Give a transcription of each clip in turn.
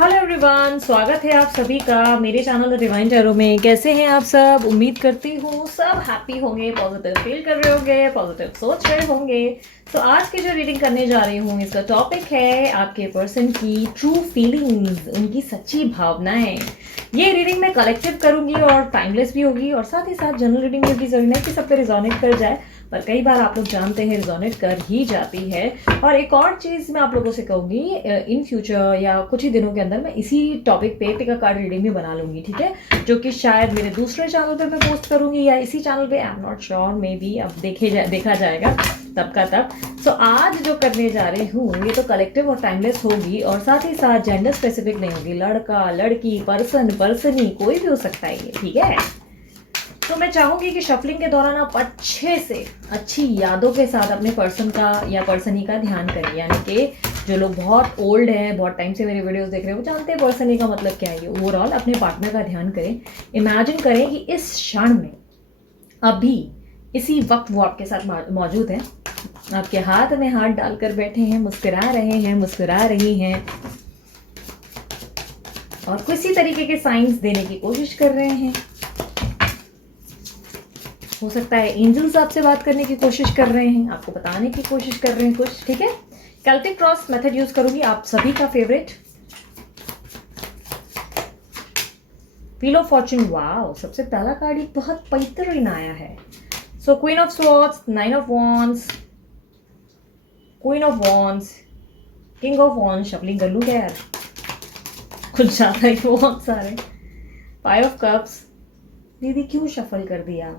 Hello everyone, स्वागत है आप सभी का मेरे चैनल डिवाइन टैरो में। कैसे हैं आप सब? उम्मीद करती हूँ सब हैप्पी होंगे, पॉजिटिव फील कर रहे होंगे, पॉजिटिव सोच रहे होंगे। तो आज की जो रीडिंग करने जा रही हूँ, इसका टॉपिक है आपके पर्सन की ट्रू फीलिंग्स, उनकी सच्ची भावनाएं। ये रीडिंग मैं कलेक्टिव करूंगी और टाइमलेस भी होगी, और साथ ही साथ जनरल रीडिंग में भी जरूरी नहीं कि सब पे रिजोनेट कर जाए, पर कई बार आप लोग जानते हैं रिजोनेट कर ही जाती है। और एक और चीज़ मैं आप लोगों से कहूँगी, इन फ्यूचर या कुछ ही दिनों के अंदर मैं इसी टॉपिक पे पिक अ कार्ड रीडिंग भी बना लूँगी, ठीक है, जो कि शायद मेरे दूसरे चैनल पे मैं पोस्ट करूँगी या इसी चैनल पे, I am not sure, may be अब देखा जाएगा तब का तब। सो आज जो करने जा रही हूँ ये तो कलेक्टिव और टाइमलेस होगी, और साथ ही साथ जेंडर स्पेसिफिक नहीं होगी। लड़का लड़की पर्सनी कोई भी हो सकता है ये, ठीक है। तो मैं चाहूंगी कि शफलिंग के दौरान आप अच्छे से अच्छी यादों के साथ अपने पर्सन का या पर्सनी का ध्यान करें। यानी कि जो लोग बहुत ओल्ड हैं, बहुत टाइम से मेरे वीडियोस देख रहे हैं, वो जानते हैं पर्सनी का मतलब क्या है। ओवरऑल अपने पार्टनर का ध्यान करें। इमेजिन करें कि इस क्षण में अभी इसी वक्त वो आपके साथ मौजूद है, आपके हाथ में हाथ डालकर बैठे हैं, मुस्कुरा रहे हैं, मुस्कुरा रही हैं, और किसी तरीके के साइंस देने की कोशिश कर रहे हैं। हो सकता है एंजल्स आपसे बात करने की कोशिश कर रहे हैं, आपको बताने की कोशिश कर रहे हैं कुछ, ठीक है। कैल्टिक क्रॉस मेथड यूज करूंगी, आप सभी का favourite wheel of Fortune. Wow, सबसे पहला कार्ड ही बहुत बेहतरीन आया है। सो queen of swords, nine of wands, queen of wands, king of wands. Shuffling कर लूं क्या यार, कुछ ज्यादा ही बहुत सारे। Five of cups. दीदी क्यों शफल कर दिया?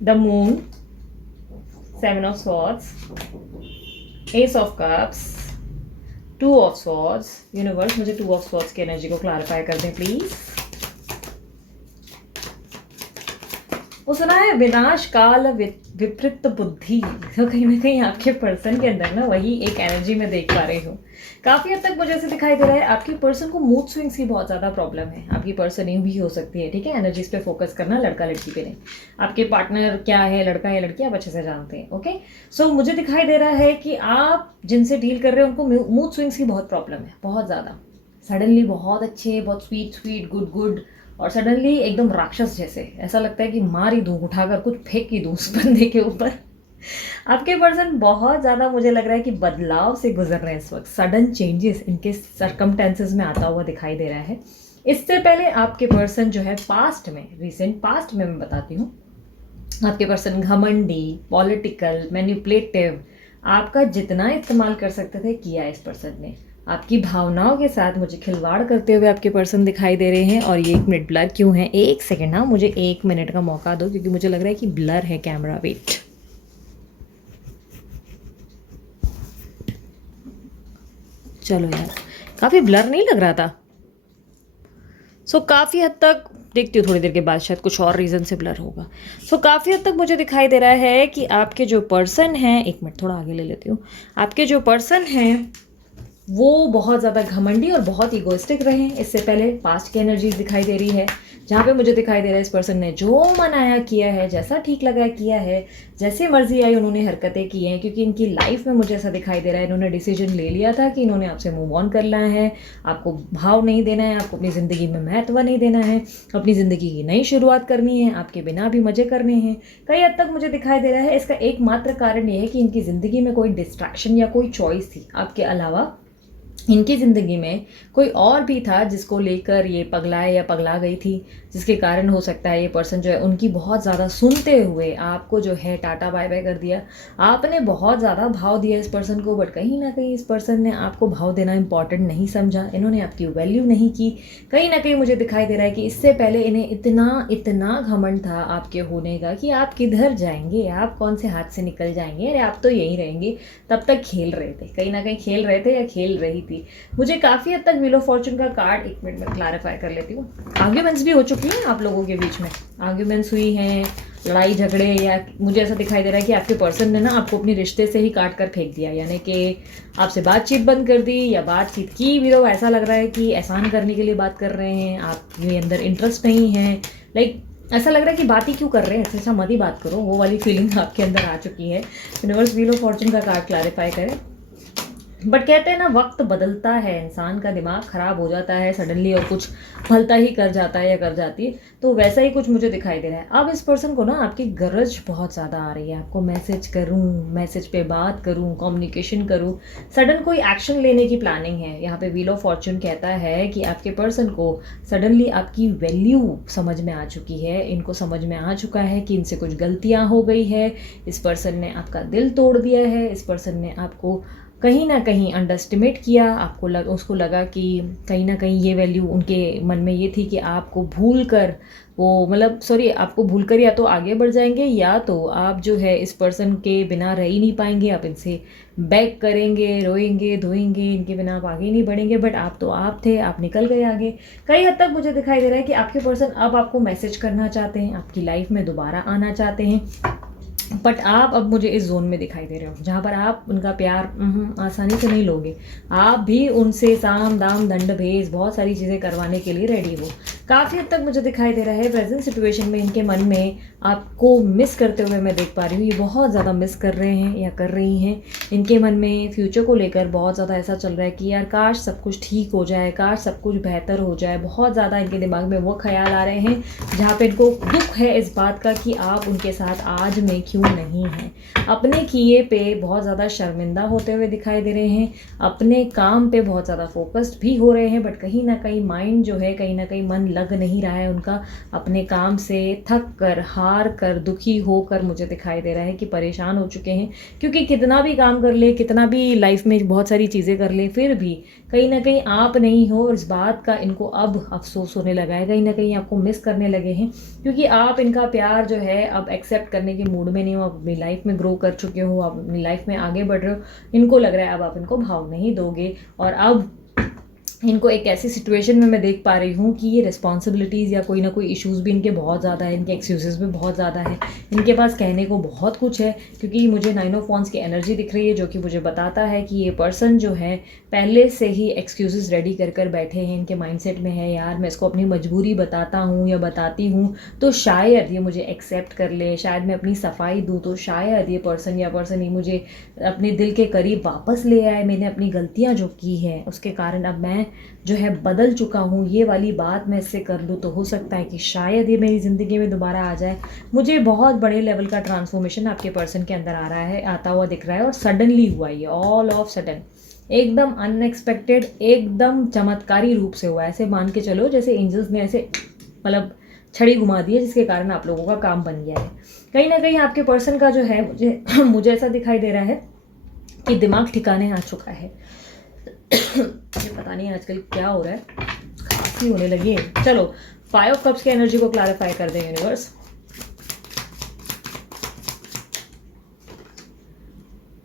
The moon, seven of swords, ace of cups, two of swords। Universe मुझे two of swords की एनर्जी को क्लैरिफाई कर दें प्लीज। वो सुना है विनाश काल विपरीत बुद्धि। तो कहीं ना कहीं आपके पर्सन के अंदर ना वही एक एनर्जी में देख पा रही हूँ। काफी हद तक मुझे ऐसे दिखाई दे रहा है आपके पर्सन को मूड स्विंग्स की बहुत ज्यादा प्रॉब्लम है। आपकी पर्सन ये भी हो सकती है, ठीक है। एनर्जीज पे फोकस करना, लड़का लड़की पे नहीं। आपके पार्टनर क्या है, लड़का या लड़की, आप अच्छे से जानते हैं, ओके। सो मुझे दिखाई दे रहा है कि आप जिनसे डील कर रहे हैं उनको मूड स्विंग्स की बहुत प्रॉब्लम है, बहुत ज्यादा। सडनली बहुत अच्छे, बहुत स्वीट गुड गुड, और सडनली एकदम राक्षस जैसे, ऐसा लगता है कि मार ही दूं, उठाकर कुछ फेंक ही दूं उस बंदे के ऊपर। आपके पर्सन बहुत ज़्यादा मुझे लग रहा है कि बदलाव से गुजर रहे हैं इस वक्त। सडन चेंजेस इनके सर्कमटेंसेस में आता हुआ दिखाई दे रहा है। इससे पहले आपके पर्सन जो है पास्ट में, रिसेंट पास्ट में मैं बताती हूँ, आपके पर्सन घमंडी, पॉलिटिकल, मैनिपुलेटिव, आपका जितना इस्तेमाल कर सकते थे किया इस पर्सन ने। आपकी भावनाओं के साथ मुझे खिलवाड़ करते हुए आपके पर्सन दिखाई दे रहे हैं। और ये 1 मिनट ब्लर क्यों है? 1 सेकेंड, हाँ मुझे 1 मिनट का मौका दो, क्योंकि मुझे लग रहा है कि ब्लर है कैमरा। वेट, चलो यार, काफ़ी ब्लर नहीं लग रहा था। सो काफ़ी हद तक देखती हूँ, थोड़ी देर के बाद शायद कुछ और रीज़न से ब्लर होगा। सो काफ़ी हद तक मुझे दिखाई दे रहा है कि आपके जो पर्सन हैं, 1 मिनट थोड़ा आगे ले लेती हूँ, आपके जो पर्सन हैं वो बहुत ज़्यादा घमंडी और बहुत ईगोइस्टिक रहे हैं। इससे पहले पास्ट की एनर्जीज दिखाई दे रही है, जहाँ पे मुझे दिखाई दे रहा है इस पर्सन ने जो मन आया किया है, जैसा ठीक लगा किया है, जैसे मर्जी आई उन्होंने हरकतें की हैं। क्योंकि इनकी लाइफ में मुझे ऐसा दिखाई दे रहा है इन्होंने डिसीजन ले लिया था कि इन्होंने आपसे मूव ऑन करना है, आपको भाव नहीं देना है, आपको अपनी ज़िंदगी में महत्व नहीं देना है, अपनी ज़िंदगी की नई शुरुआत करनी है, आपके बिना भी मज़े करने हैं। कई हद तक मुझे दिखाई दे रहा है इसका एकमात्र कारण ये है कि इनकी ज़िंदगी में कोई डिस्ट्रैक्शन या कोई चॉइस थी आपके अलावा। इनकी ज़िंदगी में कोई और भी था जिसको लेकर ये पगलाए या पगला गई थी, जिसके कारण हो सकता है ये पर्सन जो है उनकी बहुत ज़्यादा सुनते हुए आपको जो है टाटा बाय बाय कर दिया। आपने बहुत ज़्यादा भाव दिया इस पर्सन को, बट कहीं ना कहीं इस पर्सन ने आपको भाव देना इंपॉर्टेंट नहीं समझा, इन्होंने आपकी वैल्यू नहीं की। कहीं ना कहीं मुझे दिखाई दे रहा है कि इससे पहले इन्हें इतना घमंड था आपके होने का कि आप किधर जाएंगे, आप कौन से हाथ से निकल जाएंगे, अरे आप तो यहीं रहेंगे, तब तक खेल रहे थे, कहीं ना कहीं खेल रहे थे या खेल रही थी। मुझे काफ़ी हद तक व्हील ऑफ फॉर्चून का कार्ड, 1 मिनट में क्लैरिफाई कर लेती हूँ। आर्ग्यूमेंट्स भी हो चुकी हैं आप लोगों के बीच में, आर्ग्यूमेंट्स हुई हैं, लड़ाई झगड़े, या मुझे ऐसा दिखाई दे रहा है कि आपके पर्सन ने ना आपको अपने रिश्ते से ही काट कर फेंक दिया, यानी कि आपसे बातचीत बंद कर दी, या बातचीत की भी तो ऐसा लग रहा है कि एहसान करने के लिए बात कर रहे हैं, आप ये अंदर इंटरेस्ट नहीं है। लाइक ऐसा लग रहा है कि बात ही क्यों कर रहे हैं, अच्छा मत ही बात करो, वो वाली फीलिंग आपके अंदर आ चुकी है। यूनिवर्स व्हील ऑफ फॉर्चून का कार्ड क्लैरिफाई करें। बट कहते हैं ना, वक्त बदलता है, इंसान का दिमाग ख़राब हो जाता है सडनली और कुछ भलता ही कर जाता है या कर जाती है, तो वैसा ही कुछ मुझे दिखाई दे रहा है। अब इस पर्सन को ना आपकी गरज बहुत ज़्यादा आ रही है, आपको मैसेज करूँ, मैसेज पे बात करूँ, कम्युनिकेशन करूँ, सडन कोई एक्शन लेने की प्लानिंग है। यहाँ पे व्हील ऑफ फॉर्च्यून कहता है कि आपके पर्सन को सडनली आपकी वैल्यू समझ में आ चुकी है, इनको समझ में आ चुका है कि इनसे कुछ गलतियाँ हो गई है, इस पर्सन ने आपका दिल तोड़ दिया है, इस पर्सन ने आपको कहीं ना कहीं अंडरस्टिमेट किया, उसको लगा कि कहीं ना कहीं ये वैल्यू उनके मन में ये थी कि आपको भूल कर वो, मतलब सॉरी, आपको भूल कर या तो आगे बढ़ जाएंगे या तो आप जो है इस पर्सन के बिना रह ही नहीं पाएंगे, आप इनसे बैक करेंगे, रोएंगे धोएंगे, इनके बिना आप आगे नहीं बढ़ेंगे। बट आप तो आप थे, आप निकल गए आगे। कई हद तक मुझे दिखाई दे रहा है कि आपके पर्सन अब आपको मैसेज करना चाहते हैं, आपकी लाइफ में दोबारा आना चाहते हैं, बट आप अब मुझे इस जोन में दिखाई दे रहे हो जहाँ पर आप उनका प्यार आसानी से नहीं लोगे। आप भी उनसे साम दाम दंड भेज बहुत सारी चीज़ें करवाने के लिए रेडी हो। काफ़ी हद तक मुझे दिखाई दे रहा है प्रेजेंट सिचुएशन में इनके मन में आपको मिस करते हुए मैं देख पा रही हूँ। ये बहुत ज़्यादा मिस कर रहे हैं या कर रही हैं। इनके मन में फ्यूचर को लेकर बहुत ज़्यादा ऐसा चल रहा है कि यार काश सब कुछ ठीक हो जाए, काश सब कुछ बेहतर हो जाए। बहुत ज़्यादा इनके दिमाग में वो ख्याल आ रहे हैं जहाँ पे इनको दुख है इस बात का कि आप उनके साथ आज में क्यों नहीं हैं। अपने किए पे बहुत ज़्यादा शर्मिंदा होते हुए दिखाई दे रहे हैं, अपने काम पे बहुत ज़्यादा फोकस्ड भी हो रहे हैं, बट कहीं ना कहीं माइंड जो है, कहीं ना कहीं मन लग नहीं रहा है उनका अपने काम से। थक कर, हार कर, दुखी होकर मुझे दिखाई दे रहा है कि परेशान हो चुके हैं, क्योंकि कितना भी काम कर ले, कितना भी लाइफ में बहुत सारी चीज़ें कर ले, फिर भी कहीं ना कहीं आप नहीं हो, और इस बात का इनको अब अफसोस होने लगा है। कहीं ना कहीं आपको मिस करने लगे हैं, क्योंकि आप इनका प्यार जो है अब एक्सेप्ट करने के मूड में नहीं हो। आप अपनी लाइफ में ग्रो कर चुके हो, आप अपनी लाइफ में आगे बढ़ रहे हो। इनको लग रहा है अब आप इनको भाव नहीं दोगे, और अब इनको एक ऐसी सिचुएशन में मैं देख पा रही हूँ कि ये रिस्पॉन्सिबिलिटीज़ या कोई ना कोई इश्यूज़ भी इनके बहुत ज़्यादा है, इनके एक्सक्यूज़ेस भी बहुत ज़्यादा है, इनके पास कहने को बहुत कुछ है। क्योंकि मुझे 9 ऑफ वांड्स की एनर्जी दिख रही है, जो कि मुझे बताता है कि ये पर्सन जो है पहले से ही एक्सक्यूज़ेस रेडी कर कर बैठे हैं। इनके माइंडसेट में है, यार मैं इसको अपनी मजबूरी बताता हूँ या बताती हूँ तो शायद ये मुझे एक्सेप्ट कर ले, शायद मैं अपनी सफाई दूँ तो शायद ये पर्सन या पर्सन ही मुझे अपने दिल के करीब वापस ले आए। मैंने अपनी गलतियाँ जो की हैं उसके कारण अब मैं जो है बदल चुका हूँ, ये वाली बात मैं इससे कर लूँ तो हो सकता है कि शायद ये मेरी ज़िंदगी में दोबारा आ जाए। मुझे बहुत बड़े लेवल का ट्रांसफॉर्मेशन आपके पर्सन के अंदर आ रहा है, आता हुआ दिख रहा है, और सडनली हुआ ये, ऑल ऑफ सडन, एकदम अनएक्सपेक्टेड, एकदम चमत्कारी रूप से हुआ। ऐसे मान के चलो जैसे एंजल्स ने ऐसे मतलब छड़ी घुमा दी है, जिसके कारण आप लोगों का काम बन गया है। कहीं ना कहीं आपके पर्सन का जो है मुझे ऐसा दिखाई दे रहा है कि दिमाग ठिकाने आ चुका है। मुझे पता नहीं आजकल क्या हो रहा है, खांसी होने लगी है। चलो 5 ऑफ कप्स की एनर्जी को क्लैरिफाई कर दें यूनिवर्स।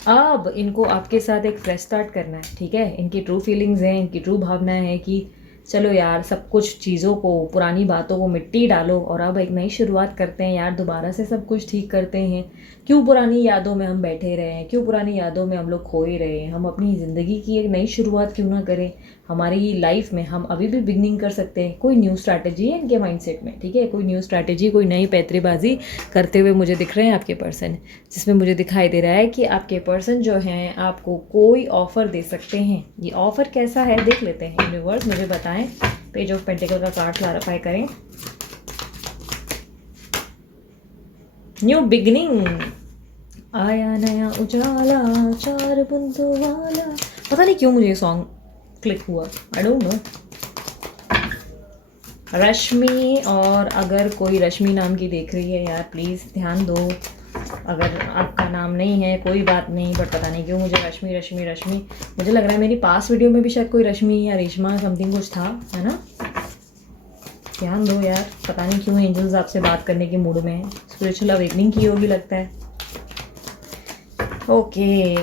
अब इनको आपके साथ एक फ्रेश स्टार्ट करना है, ठीक है। इनकी ट्रू फीलिंग्स हैं, इनकी ट्रू भावना है कि चलो यार सब कुछ चीज़ों को, पुरानी बातों को मिट्टी डालो और अब एक नई शुरुआत करते हैं यार, दोबारा से सब कुछ ठीक करते हैं। क्यों पुरानी यादों में हम बैठे रहे हैं, क्यों पुरानी यादों में हम लोग खोए रहे हैं। हम अपनी ज़िंदगी की एक नई शुरुआत क्यों ना करें। हमारी लाइफ में हम अभी भी बिगनिंग कर सकते हैं। कोई न्यू स्ट्रैटेजी है इनके माइंडसेट में, ठीक है, कोई न्यू स्ट्रैटेजी, कोई नई पैतरेबाजी करते हुए मुझे दिख रहे हैं आपके पर्सन, जिसमें मुझे दिखाई दे रहा है कि आपके पर्सन जो हैं आपको कोई ऑफ़र दे सकते हैं। ये ऑफ़र कैसा है देख लेते हैं यूनिवर्स, मुझे बताएं। पेज ऑफ पेंटिकल का कार्ड क्लैरिफाई करें। न्यू बिगनिंग, आया नया उजाला, 4 बूंदों वाला। पता नहीं क्यों मुझे ये सॉन्ग क्लिक हुआ, आई डोंट नो। रश्मि, और अगर कोई रश्मि नाम की देख रही है यार प्लीज़ ध्यान दो। अगर आपका नाम नहीं है कोई बात नहीं, बट पता नहीं क्यों मुझे रश्मि रश्मि रश्मि, मुझे लग रहा है मेरी पास वीडियो में भी शायद कोई रश्मि या रेशमा समथिंग कुछ था, है ना। ध्यान दो यार, पता नहीं क्यों एंजल्स आपसे बात करने के मूड में है। स्पिरिचुअल अवेकनिंग की होगी लगता है। ओके,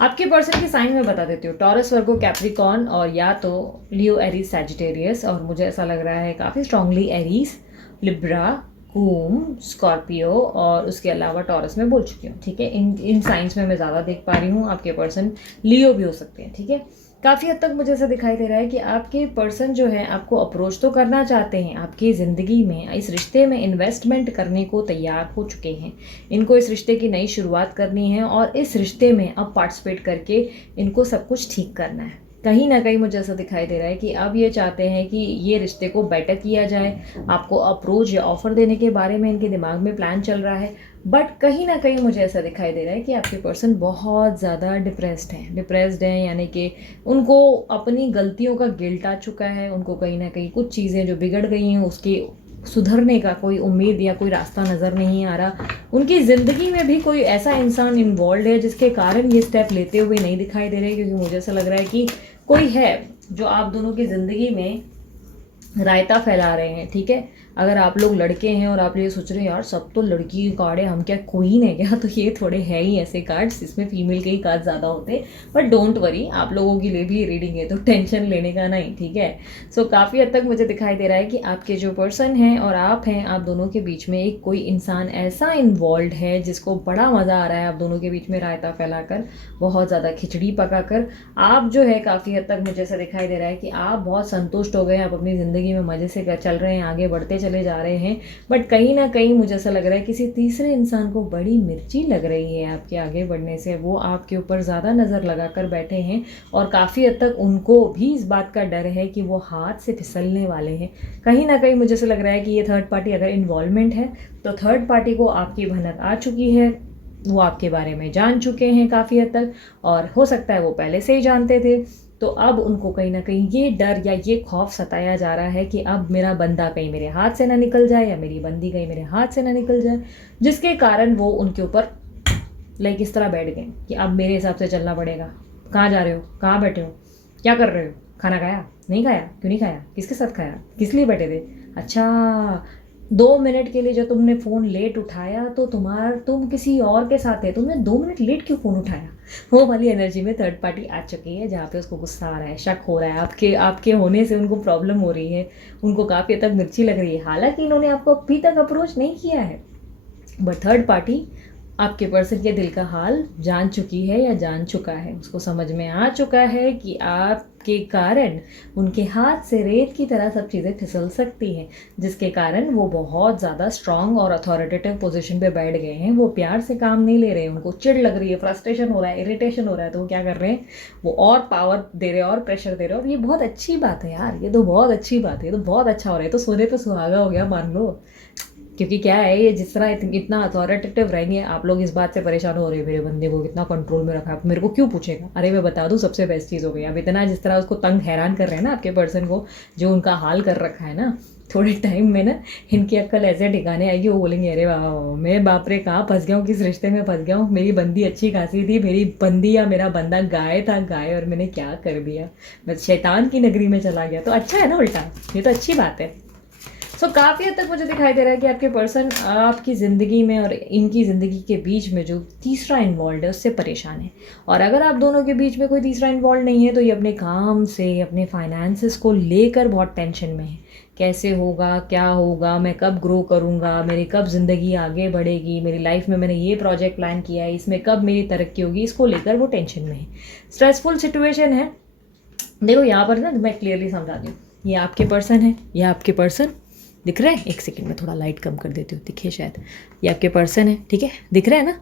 आपके पर्सन की साइन में बता देती हूँ, टॉरस, वर्गो, कैप्रिकॉर्न, और या तो लियो, एरीज, सैजिटेरियस। और मुझे ऐसा लग रहा है काफ़ी स्ट्रांगली एरीज, लिब्रा, कूम, स्कॉर्पियो, और उसके अलावा टॉरस में बोल चुकी हूँ, ठीक है। इन साइंस में मैं ज़्यादा देख पा रही हूँ। आपके पर्सन लियो भी हो सकते हैं, ठीक है। काफ़ी हद तक मुझे ऐसा दिखाई दे रहा है कि आपके पर्सन जो है आपको अप्रोच तो करना चाहते हैं, आपकी ज़िंदगी में इस रिश्ते में इन्वेस्टमेंट करने को तैयार हो चुके हैं। इनको इस रिश्ते की नई शुरुआत करनी है और इस रिश्ते में अब पार्टिसिपेट करके इनको सब कुछ ठीक करना है। कहीं ना कहीं मुझे ऐसा दिखाई दे रहा है कि अब ये चाहते हैं कि ये रिश्ते को बेटर किया जाए। आपको अप्रोच या ऑफ़र देने के बारे में इनके दिमाग में प्लान चल रहा है। बट कहीं ना कहीं मुझे ऐसा दिखाई दे रहा है कि आपके पर्सन बहुत ज़्यादा डिप्रेस्ड हैं, यानी कि उनको अपनी गलतियों का गिल्ट आ चुका है। उनको कहीं ना कहीं कुछ चीज़ें जो बिगड़ गई हैं उसकी सुधरने का कोई उम्मीद या कोई रास्ता नज़र नहीं आ रहा। उनकी ज़िंदगी में भी कोई ऐसा इंसान इन्वॉल्व है जिसके कारण ये स्टेप लेते हुए नहीं दिखाई दे रहे, क्योंकि मुझे ऐसा लग रहा है कि कोई है जो आप दोनों की ज़िंदगी में रायता फैला रहे हैं। ठीक है, अगर आप लोग लड़के हैं और आप ये सोच रहे हैं यार सब तो लड़की के कार्ड है, हम क्या क्वीन है क्या, तो ये थोड़े हैं ही ऐसे कार्ड्स, इसमें फीमेल के ही कार्ड ज़्यादा होते हैं। बट डोंट वरी, आप लोगों के लिए भी रीडिंग है तो टेंशन लेने का नहीं। ठीक है, सो काफ़ी हद तक मुझे दिखाई दे रहा है कि आपके जो पर्सन हैं और आप हैं, आप दोनों के बीच में एक कोई इंसान ऐसा इन्वॉल्व है जिसको बड़ा मज़ा आ रहा है आप दोनों के बीच में रायता फैलाकर, बहुत ज़्यादा खिचड़ी पकाकर। आप जो है काफ़ी हद तक मुझे ऐसा दिखाई दे रहा है कि आप बहुत संतुष्ट हो गए, आप अपनी ज़िंदगी में मज़े से चल रहे हैं, आगे बढ़ते चले जा रहे हैं। बट कहीं ना कहीं मुझे ऐसा लग रहा है किसी तीसरे इंसान को बड़ी मिर्ची लग रही है आपके आगे बढ़ने से। वो आपके ऊपर ज़्यादा नज़र लगा कर बैठे हैं और काफ़ी हद तक उनको भी इस बात का डर है कि वो हाथ से फिसलने वाले हैं। कहीं ना कहीं मुझे ऐसा लग रहा है कि ये थर्ड पार्टी अगर इन्वॉल्वमेंट है तो थर्ड पार्टी को आपकी भनक आ चुकी है, वो आपके बारे में जान चुके हैं काफ़ी हद तक, और हो सकता है वो पहले से ही जानते थे। तो अब उनको कहीं ना कहीं ये डर या ये खौफ सताया जा रहा है कि अब मेरा बंदा कहीं मेरे हाथ से ना निकल जाए या मेरी बंदी कहीं मेरे हाथ से ना निकल जाए, जिसके कारण वो उनके ऊपर लाइक इस तरह बैठ गए कि अब मेरे हिसाब से चलना पड़ेगा। कहाँ जा रहे हो, कहाँ बैठे हो, क्या कर रहे हो, खाना खाया नहीं खाया, क्यों नहीं खाया, किसके साथ खाया, किस लिए बैठे थे, अच्छा 2 मिनट के लिए जो तुमने फ़ोन लेट उठाया तो तुम किसी और के साथ थे, तुमने 2 मिनट लेट क्यों फ़ोन उठाया। वो वाली एनर्जी में थर्ड पार्टी आ चुकी है जहाँ पे उसको गुस्सा आ रहा है, शक हो रहा है, आपके होने से उनको प्रॉब्लम हो रही है, उनको काफ़ी हद तक मिर्ची लग रही है। हालांकि इन्होंने आपको अभी तक अप्रोच नहीं किया है, बट थर्ड पार्टी आपके पर्सन के दिल का हाल जान चुकी है या जान चुका है। उसको समझ में आ चुका है कि आपके कारण उनके हाथ से रेत की तरह सब चीज़ें फिसल सकती हैं, जिसके कारण वो बहुत ज़्यादा स्ट्रांग और अथॉरिटेटिव पोजीशन पे बैठ गए हैं। वो प्यार से काम नहीं ले रहे हैं, उनको चिढ़ लग रही है, फ्रस्ट्रेशन हो रहा है, इरिटेशन हो रहा है, तो वो क्या कर रहे हैं, वो और पावर दे रहे हैं और प्रेशर दे रहे हैं। और ये बहुत अच्छी बात है यार, ये तो बहुत अच्छी बात है, ये तो बहुत अच्छा हो रहा है, तो सोने पे सुहागा हो गया मान लो। क्योंकि क्या है, ये जिस तरह इतना अथॉरिटेटिव रहेंगे, आप लोग इस बात से परेशान हो रहे हैं मेरे बंदे को कितना कंट्रोल में रखा है, मेरे को क्यों पूछेगा, अरे मैं बता दूं सबसे बेस्ट चीज़ हो गई। अब इतना जिस तरह उसको तंग हैरान कर रहे हैं ना आपके पर्सन को, जो उनका हाल कर रखा है ना, थोड़े टाइम में ना इनकी अक्ल ऐसे ठिकाने आएगी, वो बोलेंगे अरे वाह मैं बाप रे कहाँ फंस गया हूँ, किस रिश्ते में फंस गया हूँ, मेरी बंदी अच्छी खासी थी, मेरी बंदी या मेरा बंदा गाय था गाय, और मैंने क्या कर दिया, मैं शैतान की नगरी में चला गया। तो अच्छा है ना उल्टा, ये तो अच्छी बात है। सो काफ़ी हद तक मुझे दिखाई दे रहा है कि आपके पर्सन आपकी ज़िंदगी में और इनकी ज़िंदगी के बीच में जो तीसरा इन्वॉल्व है उससे परेशान है। और अगर आप दोनों के बीच में कोई तीसरा इन्वॉल्व नहीं है तो ये अपने काम से, अपने फाइनेंसिस को लेकर बहुत टेंशन में है। कैसे होगा, क्या होगा, मैं कब ग्रो करूँगा, मेरी कब ज़िंदगी आगे बढ़ेगी, मेरी लाइफ में मैंने ये प्रोजेक्ट प्लान किया है, इसमें कब मेरी तरक्की होगी, इसको लेकर वो टेंशन में है। स्ट्रेसफुल सिचुएशन है। देखो यहाँ पर ना मैं क्लियरली समझा दूँ, ये आपके पर्सन है, ये आपके पर्सन दिख रहा है, एक सेकंड में थोड़ा लाइट कम कर देती हूँ, दिखे शायद, ये आपके पर्सन है, ठीक है, दिख रहा है ना,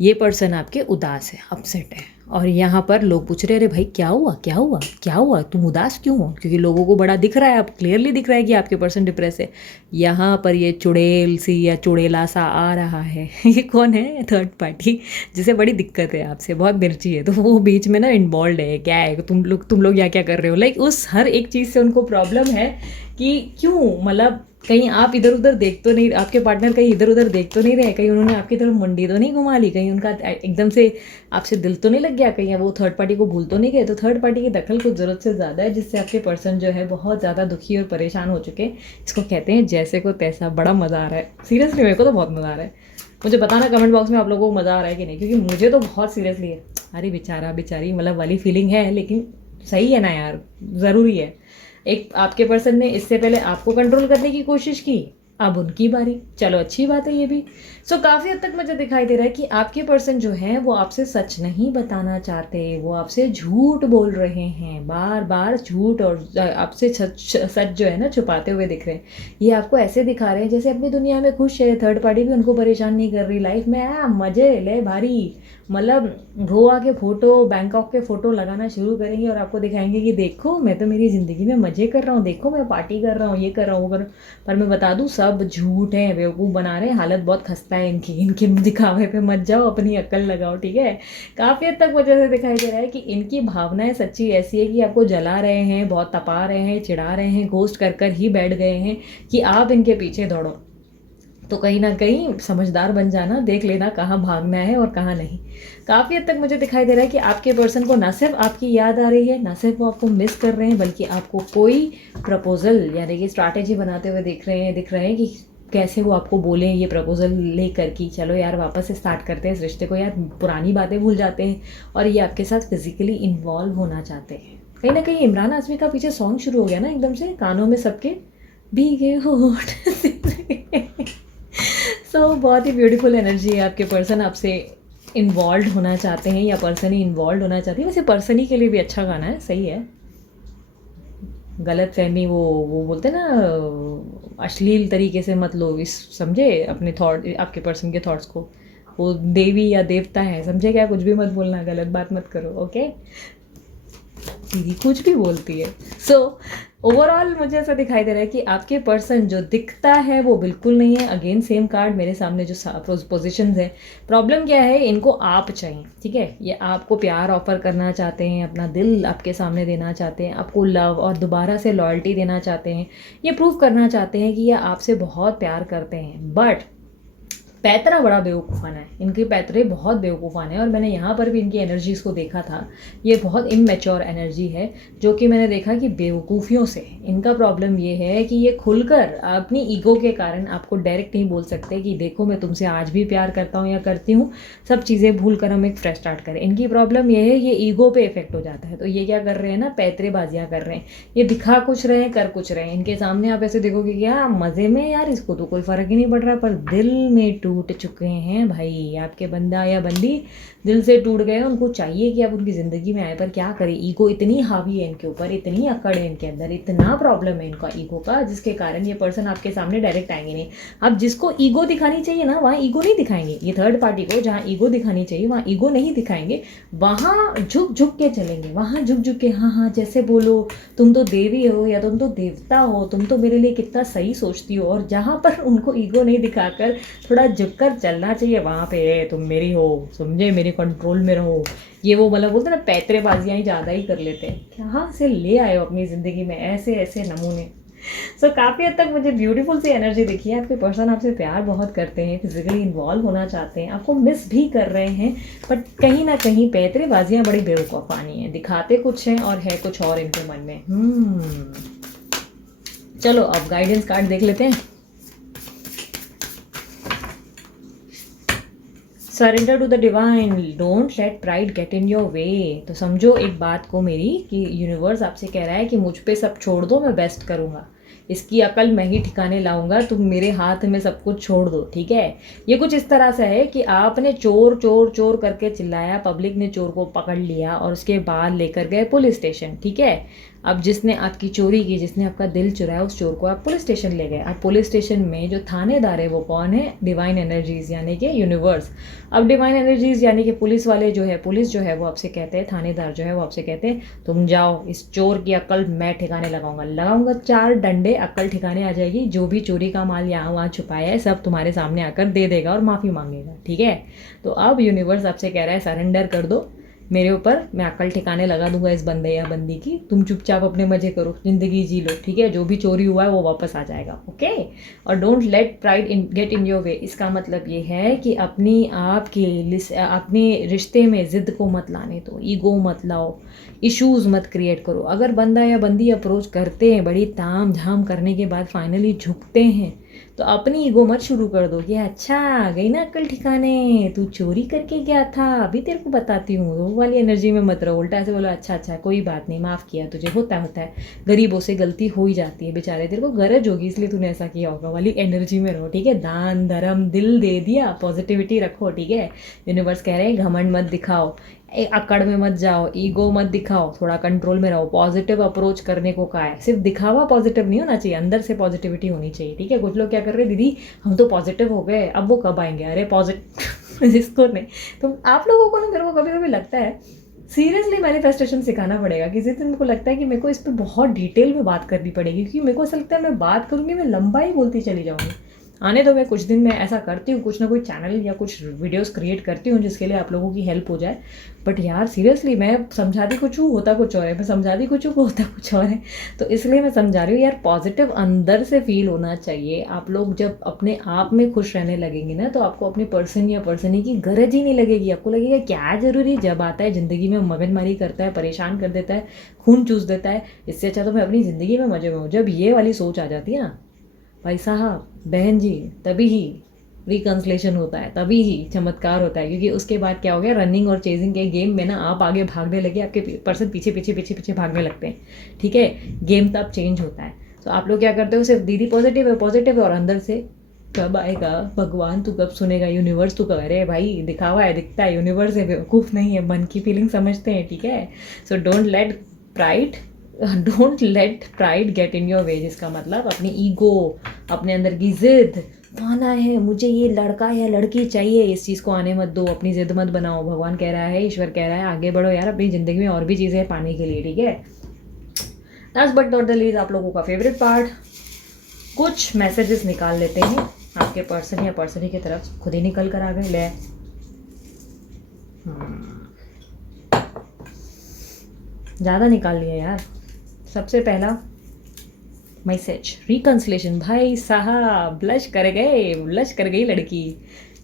ये पर्सन आपके उदास है, अपसेट है। और यहाँ पर लोग पूछ रहे अरे भाई क्या हुआ क्या हुआ क्या हुआ, तुम उदास क्यों हो, क्योंकि लोगों को बड़ा दिख रहा है, अब क्लियरली दिख रहा है कि आपके पर्सन डिप्रेस है। यहाँ पर ये चुड़ैल सी या चुड़ैला सा आ रहा है ये कौन है, थर्ड पार्टी, जिसे बड़ी दिक्कत है आपसे, बहुत मिर्ची है, तो वो बीच में ना इन्वॉल्व है। क्या है, तुम लोग यहाँ क्या कर रहे हो, लाइक उस हर एक चीज़ से उनको प्रॉब्लम है कि क्यों, मतलब कहीं आप इधर उधर देख तो नहीं, आपके पार्टनर कहीं इधर उधर देख तो नहीं रहे, कहीं उन्होंने आपकी तरफ मंडी तो नहीं घुमा ली, कहीं उनका एकदम से आपसे दिल तो नहीं लग गया, कहीं वो थर्ड पार्टी को भूल तो नहीं गए। तो थर्ड पार्टी की दखल कुछ ज़रूरत से ज़्यादा है, जिससे आपके पर्सन जो है बहुत ज़्यादा दुखी और परेशान हो चुके हैं। इसको कहते हैं जैसे को तैसा। बड़ा मज़ा आ रहा है सीरियसली, मेरे को तो बहुत मज़ा आ रहा है। मुझे बताना कमेंट बॉक्स में आप लोगों को मज़ा आ रहा है कि नहीं, क्योंकि मुझे तो बहुत सीरियसली है, अरे बेचारा बेचारी मतलब वाली फीलिंग है, लेकिन सही है ना यार, ज़रूरी है। एक आपके पर्सन ने इससे पहले आपको कंट्रोल करने की कोशिश की, अब उनकी बारी, चलो अच्छी बात है ये भी। सो काफ़ी हद तक मुझे दिखाई दे रहा है कि आपके पर्सन जो हैं वो आपसे सच नहीं बताना चाहते, वो आपसे झूठ बोल रहे हैं, बार बार झूठ, और आपसे सच सच जो है ना छुपाते हुए दिख रहे हैं। ये आपको ऐसे दिखा रहे हैं जैसे अपनी दुनिया में खुश है, थर्ड पार्टी भी उनको परेशान नहीं कर रही, लाइफ में मज़े ले भारी, मतलब गोवा के फ़ोटो, बैंकॉक के फ़ोटो लगाना शुरू करेंगे और आपको दिखाएंगे कि देखो मैं तो मेरी ज़िंदगी में मज़े कर रहा हूँ, देखो मैं पार्टी कर रहा हूँ, ये कर रहा हूँ, वो कर रहा हूँ। पर मैं बता दूँ सब झूठ है, बेवकूफ़ बना रहे हैं, हालत बहुत खस्ता है इनकी, इनके दिखावे पे मत जाओ, अपनी अक्ल लगाओ, ठीक है। काफ़ी हद तक मुझे से दिखाई दे रहा है कि इनकी भावनाएं सच्ची ऐसी है कि आपको जला रहे हैं, बहुत तपा रहे हैं, चिढ़ा रहे हैं, घोस्ट कर कर ही बैठ गए हैं कि आप इनके पीछे दौड़ो। तो कहीं ना कहीं समझदार बन जाना, देख लेना कहाँ भागना है और कहाँ नहीं। काफ़ी हद तक मुझे दिखाई दे रहा है कि आपके पर्सन को ना सिर्फ आपकी याद आ रही है, ना सिर्फ वो आपको मिस कर रहे हैं, बल्कि आपको कोई प्रपोजल यानी कि स्ट्रैटेजी बनाते हुए दिख रहे हैं कि कैसे वो आपको बोलें ये प्रपोजल लेकर कि चलो यार वापस से स्टार्ट करते हैं इस रिश्ते को, यार पुरानी बातें भूल जाते हैं, और ये आपके साथ फिजिकली इन्वॉल्व होना चाहते हैं। कहीं ना कहीं इमरान हाशमी का पीछे सॉन्ग शुरू हो गया ना एकदम से, कानों में सबके भीगे होठ। सो बहुत ही ब्यूटीफुल एनर्जी है, आपके पर्सन आपसे इन्वॉल्व होना चाहते हैं या पर्सन ही इन्वॉल्व होना चाहती है। वैसे पर्सन ही के लिए भी अच्छा गाना है, सही है। गलत फहमी वो बोलते हैं ना, अश्लील तरीके से मत लो इस, समझे अपने थॉट, आपके पर्सन के थॉट्स को, वो देवी या देवता है, समझे क्या, कुछ भी मत बोलना, गलत बात मत करो, ओके। दीदी कुछ भी बोलती है। सो ओवरऑल मुझे ऐसा दिखाई दे रहा है कि आपके पर्सन जो दिखता है वो बिल्कुल नहीं है। अगेन सेम कार्ड मेरे सामने जो पोजिशन है। प्रॉब्लम क्या है, इनको आप चाहिए, ठीक है। ये आपको प्यार ऑफर करना चाहते हैं, अपना दिल आपके सामने देना चाहते हैं, आपको लव और दोबारा से लॉयल्टी देना चाहते हैं, ये प्रूव करना चाहते हैं कि ये आपसे बहुत प्यार करते हैं। बट पैतरा बड़ा बेवकूफ़ाना है, इनके पैतरे बहुत बेवकूफ़ाना है, और मैंने यहाँ पर भी इनकी एनर्जीज़ को देखा था। ये बहुत इमेच्योर एनर्जी है, जो कि मैंने देखा कि बेवकूफ़ियों से इनका प्रॉब्लम ये है कि ये खुलकर अपनी ईगो के कारण आपको डायरेक्ट नहीं बोल सकते कि देखो मैं तुमसे आज भी प्यार करता हूँ या करती हूँ, सब चीज़ें भूल कर हम एक फ्रेश स्टार्ट करें। इनकी प्रॉब्लम ये है, ये ईगो पे इफेक्ट हो जाता है। तो ये क्या कर रहे हैं ना, पैतरेबाजियाँ कर रहे हैं, ये दिखा कुछ रहे हैं, कर कुछ रहे हैं। इनके सामने आप ऐसे देखोगे कि हाँ मज़े में यार इसको तो कोई फ़र्क ही नहीं पड़ रहा, पर दिल में टूट चुके हैं भाई। आपके बंदा या बंदी दिल से टूट गए, उनको चाहिए कि आप उनकी ज़िंदगी में आए, पर क्या करें, ईगो इतनी हावी है इनके ऊपर, इतनी अकड़ है इनके अंदर, इतना प्रॉब्लम है इनका ईगो का, जिसके कारण ये पर्सन आपके सामने डायरेक्ट आएंगे नहीं। अब जिसको ईगो दिखानी चाहिए ना, वहाँ ईगो नहीं दिखाएंगे। ये थर्ड पार्टी को जहाँ ईगो दिखानी चाहिए वहाँ ईगो नहीं दिखाएंगे, वहाँ झुक झुक के चलेंगे, वहाँ झुक झुक के हाँ हाँ जैसे बोलो, तुम तो देवी हो या तुम तो देवता हो, तुम तो मेरे लिए कितना सही सोचती हो। और जहाँ पर उनको ईगो नहीं दिखाकर थोड़ा झुककर चलना चाहिए, वहाँ पे तुम मेरी हो, समझे, मेरे कंट्रोल में रहो, ये वो मतलब बोलते ना पैतरेबाजियाँ ही ज़्यादा ही कर लेते हैं। कहाँ से ले आए हो अपनी ज़िंदगी में ऐसे ऐसे नमूने। सो काफ़ी हद तक मुझे ब्यूटीफुल सी एनर्जी दिखी है। आपके पर्सन आपसे प्यार बहुत करते हैं, फिजिकली इन्वॉल्व होना चाहते हैं, आपको मिस भी कर रहे हैं, बट कहीं ना कहीं पैतरेबाजियाँ बड़ी बेवकूफ़ानी है, दिखाते कुछ हैं और है कुछ और इनके मन में। चलो अब गाइडेंस कार्ड देख लेते हैं। Surrender to the divine, don't let pride get in your way. तो समझो एक बात को मेरी, कि यूनिवर्स आपसे कह रहा है कि मुझ पे सब छोड़ दो, मैं बेस्ट करूँगा, इसकी अकल मैं ही ठिकाने लाऊंगा, तुम मेरे हाथ में सब कुछ छोड़ दो, ठीक है। ये कुछ इस तरह से है कि आपने चोर चोर चोर करके चिल्लाया, पब्लिक ने चोर को पकड़ लिया और उसके बाद लेकर गए पुलिस स्टेशन, ठीक है। अब जिसने आपकी चोरी की, जिसने आपका दिल चुराया, उस चोर को आप पुलिस स्टेशन ले गए। अब पुलिस स्टेशन में जो थानेदार है वो कौन है, डिवाइन एनर्जीज यानी कि यूनिवर्स। अब डिवाइन एनर्जीज यानी कि पुलिस वाले जो है, पुलिस जो है वो आपसे कहते हैं, थानेदार जो है वो आपसे कहते हैं तुम जाओ, इस चोर की अकल मैं ठिकाने लगाऊंगा 4 डंडे, अकल ठिकाने आ जाएगी, जो भी चोरी का माल यहाँ वहाँ छुपाया है सब तुम्हारे सामने आकर दे देगा और माफ़ी मांगेगा, ठीक है। तो अब यूनिवर्स आपसे कह रहा है सरेंडर कर दो मेरे ऊपर, मैं अकल ठिकाने लगा दूंगा इस बंदे या बंदी की, तुम चुपचाप अपने मजे करो, ज़िंदगी जी लो, ठीक है। जो भी चोरी हुआ है वो वापस आ जाएगा, ओके। और don't let pride get in your वे, इसका मतलब ये है कि अपनी आप की अपने रिश्ते में ज़िद को मत लाने दो, ईगो मत लाओ, इश्यूज़ मत क्रिएट करो। अगर बंदा या बंदी अप्रोच करते हैं, बड़ी ताम झाम करने के बाद फाइनली झुकते हैं, तो अपनी ईगो मत शुरू कर दो कि अच्छा गई ना अक्ल ठिकाने, तू चोरी करके गया था, अभी तेरे को बताती हूँ। वो वाली एनर्जी में मत रहो, उल्टा ऐसे बोलो अच्छा अच्छा कोई बात नहीं, माफ़ किया तुझे, होता है, गरीबों से गलती हो ही जाती है, बेचारे तेरे को गरज होगी इसलिए तूने ऐसा किया होगा, वाली एनर्जी में रहो, ठीक है। दान धर्म दिल दे दिया, पॉजिटिविटी रखो, ठीक है। यूनिवर्स कह रहे हैं घमंड मत दिखाओ, अकड़ में मत जाओ, ईगो मत दिखाओ, थोड़ा कंट्रोल में रहो, पॉजिटिव अप्रोच करने को कहा है। सिर्फ दिखावा पॉजिटिव नहीं होना चाहिए, अंदर से पॉजिटिविटी होनी चाहिए, ठीक है। कुछ लोग क्या कर रहे हैं, दीदी हम तो पॉजिटिव हो गए, अब वो कब आएंगे, अरे पॉजिटिव जिसको नहीं। तो आप लोगों को ना, मेरे को कभी कभी लगता है सीरियसली मैनिफेस्टेशन सिखाना पड़ेगा किसी दिन। मेरे को लगता है कि मेरे को इस पर बहुत डिटेल में बात करनी पड़ेगी, क्योंकि मेरे को ऐसा लगता है मैं बात करूँगी मैं लंबा ही बोलती चली जाऊँगी। आने दो, मैं कुछ दिन में ऐसा करती हूँ, कुछ ना कोई चैनल या कुछ वीडियोस क्रिएट करती हूँ जिसके लिए आप लोगों की हेल्प हो जाए। बट यार सीरियसली मैं समझाती कुछ हूँ होता कुछ और है, मैं समझाती कुछ हूँ होता कुछ और है। तो इसलिए मैं समझा रही हूँ यार, पॉजिटिव अंदर से फील होना चाहिए। आप लोग जब अपने आप में खुश रहने लगेंगे ना, तो आपको अपने पर्सन या पर्सनी की गरज ही नहीं लगेगी। आपको लगेगा क्या ज़रूरी, जब आता है ज़िंदगी में मगजमारी करता है, परेशान कर देता है, खून चूस देता है, इससे अच्छा तो मैं अपनी ज़िंदगी में मजे में हूँ। जब ये वाली सोच आ जाती है ना भाई साहब बहन जी, तभी ही रिकन्सलेशन होता है, तभी ही चमत्कार होता है। क्योंकि उसके बाद क्या हो गया, रनिंग और चेजिंग के गेम में ना आप आगे भागने लगे, आपके पर्सन पीछे पीछे पीछे पीछे भागने लगते हैं, ठीक है। गेम तब चेंज होता है। तो आप लोग क्या करते हो, सिर्फ दीदी पॉजिटिव है, और अंदर से कब आएगा भगवान, तू कब सुनेगा, यूनिवर्स तू कह रहे भाई दिखावा है, दिखता है, यूनिवर्स है, बेवकूफ़ नहीं है, मन की फीलिंग समझते हैं, ठीक है। So don't let pride get in your वे। जिसका मतलब अपनी ईगो, अपने अंदर की जिद, पाना है मुझे, ये लड़का या लड़की चाहिए, इस चीज़ को आने मत दो, अपनी जिद मत बनाओ। भगवान कह रहा है, ईश्वर कह रहा है, आगे बढ़ो यार, अपनी ज़िंदगी में और भी चीज़ें पाने के लिए, ठीक है। Last but not the least, आप लोगों का फेवरेट पार्ट, कुछ मैसेजेस निकाल लेते हैं आपके पर्सन या पर्सनी की तरफ। खुद ही निकल कर आ गए, ले ज़्यादा निकाल लिया यार। सबसे पहला मैसेज, रिकन्सलेशन। भाई साहब ब्लश कर गई लड़की।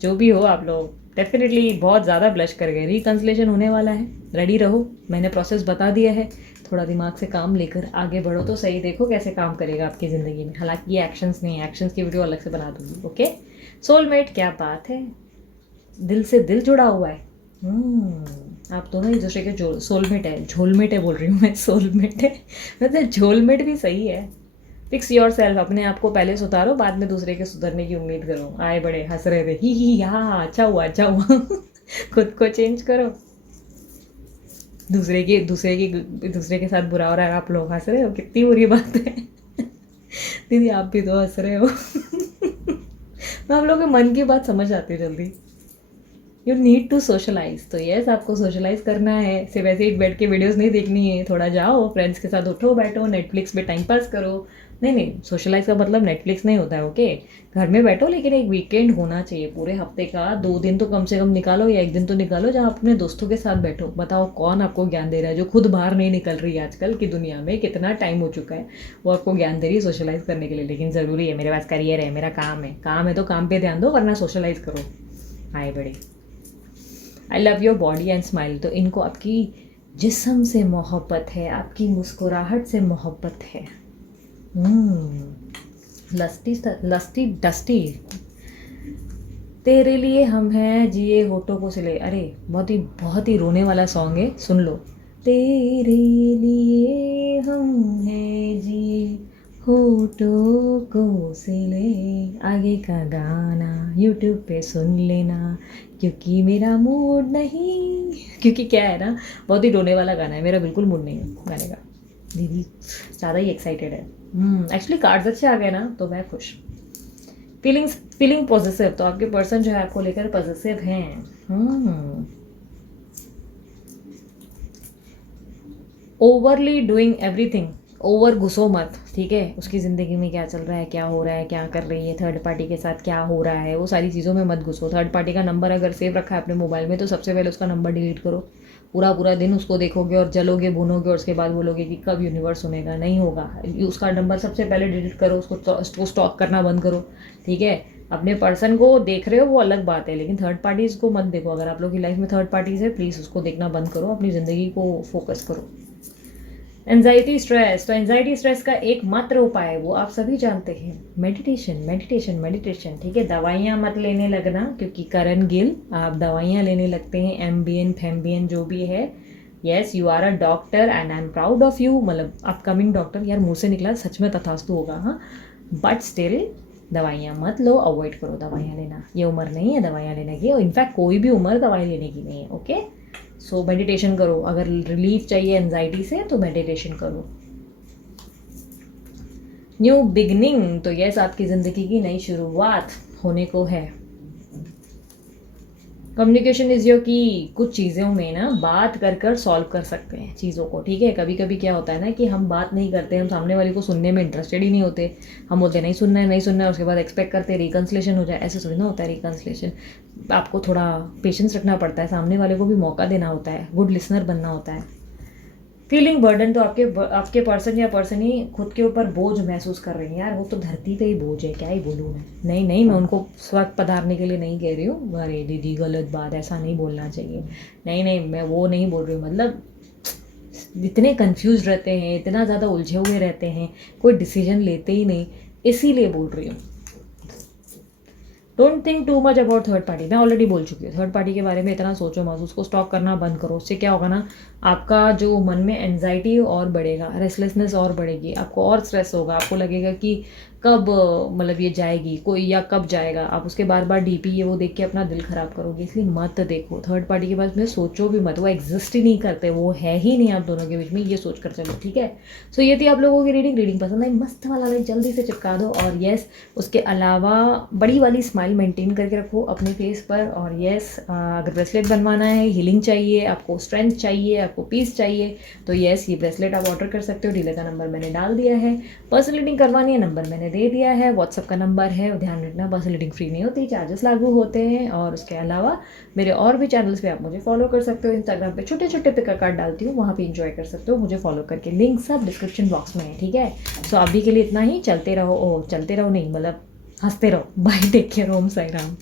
जो भी हो आप लोग, डेफिनेटली बहुत ज़्यादा ब्लश कर गए। रिकन्सलेशन होने वाला है, रेडी रहो। मैंने प्रोसेस बता दिया है, थोड़ा दिमाग से काम लेकर आगे बढ़ो तो सही। देखो कैसे काम करेगा आपकी ज़िंदगी में। हालांकि ये एक्शंस नहीं है, एक्शंस की वीडियो अलग से बना दूंगी, ओके। सोलमेट, क्या बात है, दिल से दिल जुड़ा हुआ है। आप दोनों एक दूसरे के सोलमेट है, झोलमेट है बोल रही हूँ मैं, सोलमेट है मतलब झोलमेट भी सही है। फिक्स योर सेल्फ, अपने आप को पहले सुधारो, बाद में दूसरे के सुधरने की उम्मीद करो। आए बड़े हंस रहे थे, ही हाँ अच्छा हुआ खुद को चेंज करो। दूसरे के साथ बुरा हो रहा है, आप लोग हंस रहे हो, कितनी बुरी बात है दीदी आप भी तो हंस रहे हो मैं आप लोगों के मन की बात समझ आती है जल्दी। यू नीड टू सोशलाइज, तो यस आपको सोशलाइज करना है, सिर्फ ऐसे ही बैठ के वीडियोस नहीं देखनी है। थोड़ा जाओ फ्रेंड्स के साथ, उठो बैठो, नेटफ्लिक्स पे टाइम पास करो। नहीं, सोशलाइज का मतलब नेटफ्लिक्स नहीं होता है, ओके। घर में बैठो, लेकिन एक वीकेंड होना चाहिए पूरे हफ्ते का, 2 दिन तो कम से कम निकालो, या 1 दिन तो निकालो जहाँ अपने दोस्तों के साथ बैठो। बताओ कौन आपको ज्ञान दे रहा है, जो खुद बाहर नहीं निकल रही है आजकल की दुनिया में, कितना टाइम हो चुका है, वो आपको ज्ञान दे रही है सोशलाइज करने के लिए। लेकिन ज़रूरी है, मेरे पास करियर है, मेरा काम है तो काम पे ध्यान दो, वरना सोशलाइज करो। आए बड़े, I love your body and smile, तो इनको आपकी जिस्म से मोहब्बत है, आपकी मुस्कुराहट से मोहब्बत है। लस्टी डस्टी, तेरे लिए हम हैं जिए होठों को सिले। अरे बहुत ही रोने वाला सॉन्ग है, सुन लो। तेरे लिए हम हैं जिए होठों को सिले, आगे का गाना यूट्यूब पे सुन लेना, क्योंकि मेरा मूड नहीं, क्योंकि क्या है ना, बहुत ही रोने वाला गाना है, मेरा बिल्कुल मूड नहीं है गाने का। दीदी ज़्यादा ही एक्साइटेड है। एक्चुअली कार्ड्स अच्छे आ गए ना, तो मैं खुश। फीलिंग पॉजिटिव, तो आपके पर्सन जो है आपको लेकर पॉजिटिव हैं। ओवरली डूइंग एवरीथिंग, ओवर घुसो मत, ठीक है। उसकी ज़िंदगी में क्या चल रहा है, क्या हो रहा है, क्या कर रही है, थर्ड पार्टी के साथ क्या हो रहा है, वो सारी चीज़ों में मत घुसो। थर्ड पार्टी का नंबर अगर सेव रखा है अपने मोबाइल में, तो सबसे पहले उसका नंबर डिलीट करो। पूरा दिन उसको देखोगे और जलोगे भूनोगे, और उसके बाद बोलोगे कि कब यूनिवर्स सुनेगा, नहीं होगा। उसका नंबर सबसे पहले डिलीट करो, उसको स्टॉक करना बंद करो, ठीक है। अपने पर्सन को देख रहे हो वो अलग बात है, लेकिन थर्ड पार्टीज़ को मत देखो। अगर आप लोग की लाइफ में थर्ड पार्टीज़ है, प्लीज़ उसको देखना बंद करो, अपनी ज़िंदगी को फोकस करो। एंजाइटी स्ट्रेस, तो एंजाइटी स्ट्रेस का एकमात्र उपाय है वो आप सभी जानते हैं, मेडिटेशन मेडिटेशन मेडिटेशन। ठीक है, दवाइयाँ मत लेने लगना, क्योंकि करण गिल आप दवाइयाँ लेने लगते हैं, एम्बियन फेम्बियन जो भी है। Yes, you are a doctor and I am proud of you, मतलब अपकमिंग डॉक्टर, यार मुँह से निकला सच में तथास्तु होगा, हाँ। बट स्टिल दवाइयाँ मत लो, अवॉइड करो दवाइयाँ लेना, ये उम्र नहीं है दवाइयाँ लेने की, और इनफैक्ट कोई भी उम्र दवाई लेने की नहीं है। ओके, सो मेडिटेशन करो, अगर रिलीफ चाहिए एनजाइटी से तो मेडिटेशन करो। न्यू बिगनिंग, तो यस आपकी ज़िंदगी की नई शुरुआत होने को है। कम्युनिकेशन इज योर की, कुछ चीज़ों में ना बात कर कर सॉल्व कर सकते हैं चीज़ों को। ठीक है, कभी कभी क्या होता है ना कि हम बात नहीं करते, हम सामने वाले को सुनने में इंटरेस्टेड ही नहीं होते, हम बोलते नहीं सुनना है नहीं सुनना है, उसके बाद एक्सपेक्ट करते हैं रिकन्सलेशन हो जाए। ऐसे थोड़ी ना होता है रिकन्सलेशन, आपको थोड़ा पेशेंस रखना पड़ता है, सामने वाले को भी मौका देना होता है, गुड लिसनर बनना होता है। फीलिंग बर्डन, तो आपके पर्सन या पर्सन ही खुद के ऊपर बोझ महसूस कर रही है। यार वो तो धरती पे ही बोझ है, क्या ही बोलूँ मैं। नहीं नहीं, मैं उनको स्वर्ग पधारने के लिए नहीं कह रही हूँ, अरे दीदी गलत बात, ऐसा नहीं बोलना चाहिए। नहीं नहीं, मैं वो नहीं बोल रही हूँ, मतलब इतने कंफ्यूज रहते हैं, इतना ज़्यादा उलझे हुए रहते हैं, कोई डिसीजन लेते ही नहीं, इसीलिए बोल रही हूँ। Don't think too much about third party, मैं ऑलरेडी बोल चुकी हूँ, थर्ड पार्टी के बारे में इतना सोचो मत, उसको स्टॉक करना बंद करो। उससे क्या होगा ना, आपका जो मन में एनजाइटी और बढ़ेगा, रेस्टलेसनेस और बढ़ेगी, आपको और स्ट्रेस होगा, आपको लगेगा कि कब मतलब ये जाएगी कोई, या कब जाएगा, आप उसके बार बार डीपी ये वो देख के अपना दिल ख़राब करोगे। इसलिए मत देखो थर्ड पार्टी के बारे में, सोचो भी मत, वो एग्जिस्ट ही नहीं करते, वो है ही नहीं आप दोनों के बीच में, ये सोच कर चलो। ठीक है, सो ये थी आप लोगों की रीडिंग पसंद आई मस्त वाला लाइक जल्दी से चिपका दो। और येस, उसके अलावा बड़ी वाली स्माइल मेंटेन करके रखो अपने फेस पर। और येस, अगर ब्रेसलेट बनवाना है, हीलिंग चाहिए आपको, स्ट्रेंथ चाहिए आपको, पीस चाहिए, तो येस ये ब्रेसलेट आप ऑर्डर कर सकते हो। डीलर का नंबर मैंने डाल दिया है, पर्सनल रीडिंग करवानी है नंबर मैंने दे दिया है, व्हाट्सअप का नंबर है। ध्यान रखना पर्सनल रीडिंग फ्री नहीं होती, चार्जेस लागू होते हैं। और उसके अलावा मेरे और भी चैनल्स पे आप मुझे फॉलो कर सकते हो, इंस्टाग्राम पे छोटे छोटे पिक कार्ड डालती हूँ, वहाँ पे इंजॉय कर सकते हो मुझे फॉलो करके, लिंक सब डिस्क्रिप्शन बॉक्स में है। ठीक है, सो अभी के लिए इतना ही, चलते रहो, चलते रहो नहीं मतलब हंसते रहो। बाय, टेक केयर, ओम साई राम।